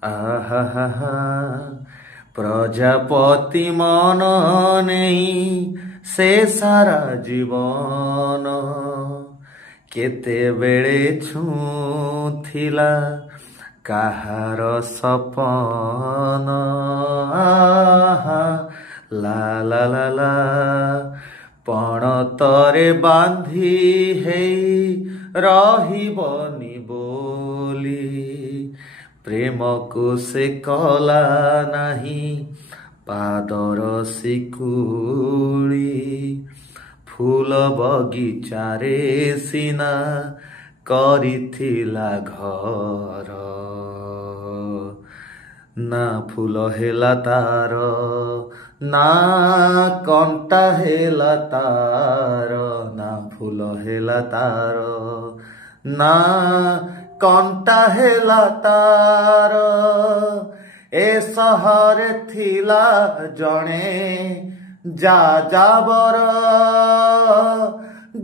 ଆହା ପ୍ରଜାପତି ମନ ନେଇ ସେ ସାରା ଜୀବନ କେତେବେଳେ ଛୁଁଥିଲା କାହାର ସପନ। ଆହା ଲା ଲା ଲା ଲା ପଣତରେ ବାନ୍ଧି ହେଇ ରହିବନି ବୋଲି ପ୍ରେମକୁ ସେ କଲା ନାହିଁ ପାଦର ଶିକୁଳି। ଫୁଲ ବଗିଚାରେ ସିନା କରିଥିଲା ଘର, ନା ଫୁଲ ହେଲା ତାର ନା କଣ୍ଟା ହେଲା ତାର, ନା ଫୁଲ ହେଲା ତାର ନା କଣ୍ଟା ହେଲା ତାର। ଏ ସହରେ ଥିଲା ଜଣେ ଯାଯାବର,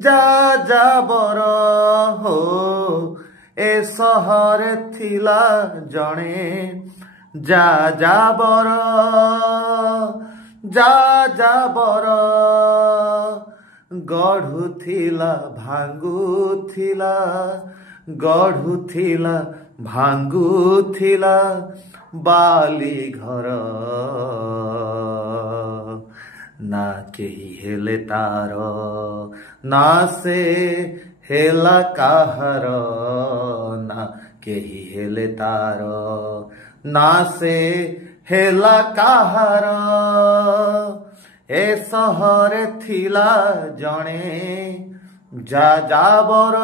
ଯାଯାବର ହୋ। ଏ ସହରେ ଥିଲା ଜଣେ ଯାଯାବର, ଯାଯାବର। ଗଢୁଥିଲା ଭାଙ୍ଗୁଥିଲା, ଗଢୁଥିଲା ଭାଙ୍ଗୁଥିଲା ବାଲି ଘର। ନା କେହି ହେଲେ ତାର ନା ସେ ହେଲା କାହାର, ନା କେହି ହେଲେ ତାର ନା ସେ ହେଲା କାହାର। ଏ ସହରେ ଥିଲା ଜଣେ ଯାଯାବର,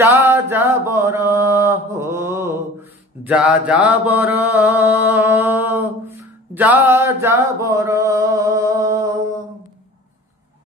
ଯାଯାବର ହୋ। ଯାଯାବର, ଯାଯାବର।